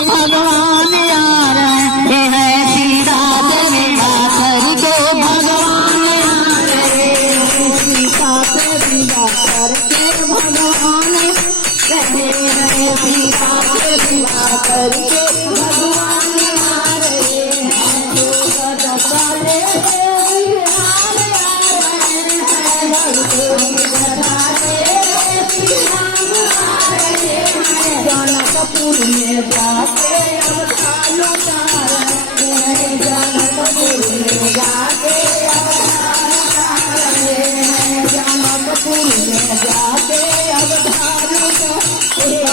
भगवान आ रहे हैं, सीता से विवाह करके भगवान आ रहे हैं, सीता से विवाह करके भगवान रहे हैं, सीता से विवाह करके भगवान आ रहे हैं। जनकपुर में जाके अवतार उतार रहे हैं, जनकपुर में जाके अवतार उतार रहे हैं, जनकपुर में जाके अवतार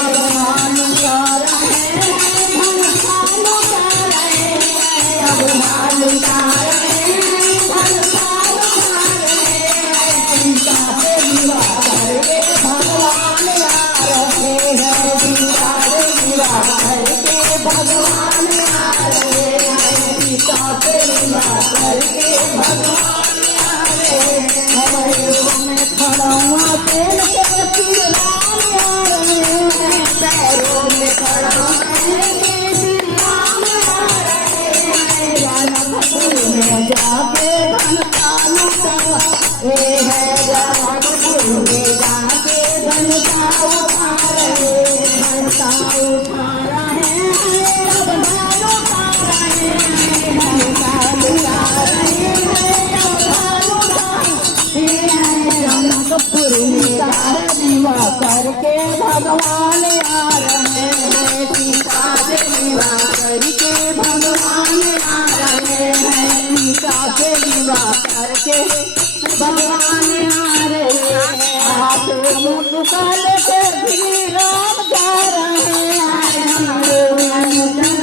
भगवान उतार रहे हैं, भगवान उतार रहे हैं, अवतार उतार रहे हैं, भगवान उतार रहे हैं, सीता से विवाह करके भगवान आ रहे हैं, सीता से विवाह करके भगवान आ रहे हैं, सीता से विवाह करके भगवान आ रहे हैं। हमारे में खड़ा हुआ तेल के श्री राम आ रहे हैं, पैरों में खड़ा तेल के श्री राम आ रहे हैं, जनकपुर में जाके घनता लुटा रहे हैं, जनकपुर में जाके घनता उठा रहे हैं, घनता उठा रहे हैं, अवधान उठा रहे हैं, घनता उठा रहे हैं, अवधान उठा रहे हैं, जनकपुर में तार विवाह करके भगवान आ रहे हैं, सीता से विवाह करके भगवान आ रहे हैं, सीता से विवाह करके भगवान आ रहे हैं। हाथ मुठका लेके श्री राम जा रहे हैं,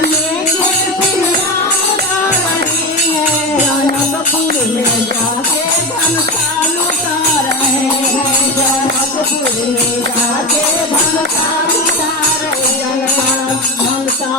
लेके श्री राम जा रहे हैं, जनकपुर में जाके घनता लुटा रहे हैं, जनकपुर में जाके घनता लुटा रहे हैं, घनता